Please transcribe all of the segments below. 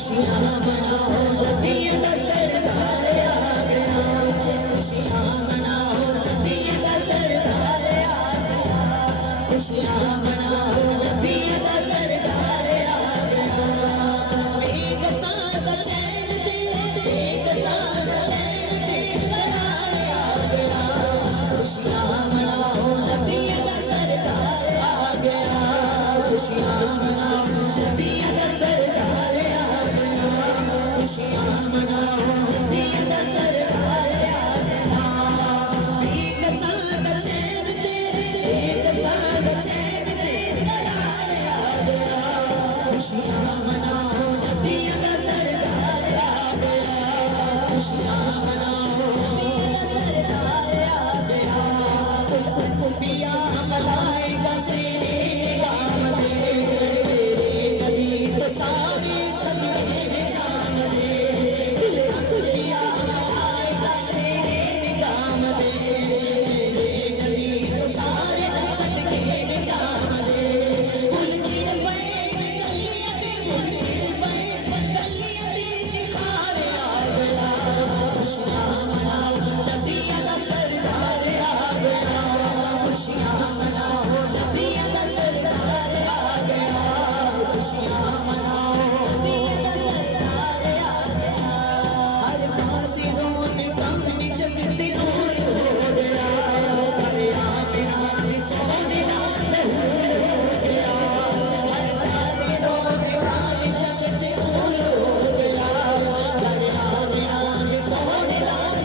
खुशियाँ मनाओ नबी का सरदार आ गया। खुशियाँ मनाओ नबी का सरदार आ गया। खुशियाँ मनाओ नबी का सरदार आ गया। एक साथ चैन दे, एक साथ चैन दे करार आ गया। खुशियाँ मनाओ नबी का सरदार आ गया। खुशियाँ मनाओ नबी का सरदार आ गया। खुशियाँ मनाओ नबी का सरदार आ गया। एक साथ चैन दे, एक साथ चैन दे करार आ गया। खुशियाँ मनाओ नबी का सरदार आ गया। खुशियाँ मनाओ नबी का सरदार आ गया। पिया मलाइका से निगाह दे, तेरे नबी तो सारी सदके जान दे। पिया मलाइका से निगाह दे, तेरे नबी तो सारे सदके जान दे। उनकी गलियां दे, उनकी गलियां दे निखार आ गया। खुशियाँ मनाओ नबी का सरदार आ गया। खुशियाँ मनाओ नबी का सरदार आ गया। खुशियाँ मनाओ नबी का सरदार आ गया। हर पासे रौनक जगत नूर हो गया। अरे आमिना भी सोने ज़हूर हो गया। हर पासे रौनक जगत नूर हो गया। अरे आमिना भी सोने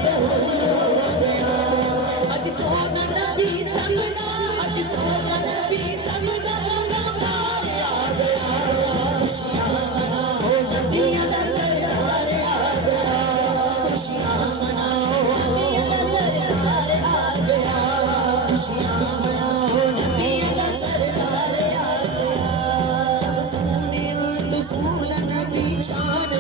ज़हूर हो गया। अज सोना नबी समझा, अज सोना नबी समझा, गमकार आ गया। खुशियाँ मनाओ नबी का सरदार आ गया। खुशियाँ मनाओ नबी का सरदार आ गया। खुशियाँ मनाओ नबी का सरदार आ गया। सब सोने तो सोना नबी शान